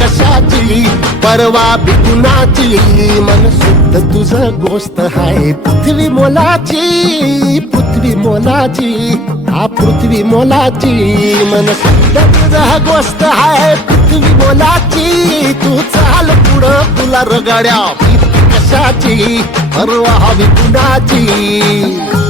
कशाची? परवा बिगुनाची मन शुद्ध तुझं गोष्ट हाय. पृथ्वी मोलाची पृथ्वी मोलाची. हा पृथ्वी मोलाची. मन शुद्ध तुझा गोष्ट हाय. पृथ्वी मोलाची. तू चाल पुढं तुला रगड्या. कशाची? परवा बिकुनाची कुणाची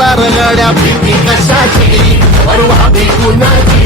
चाल पुढं रगड्या भीती कशाची? परवा कुणाची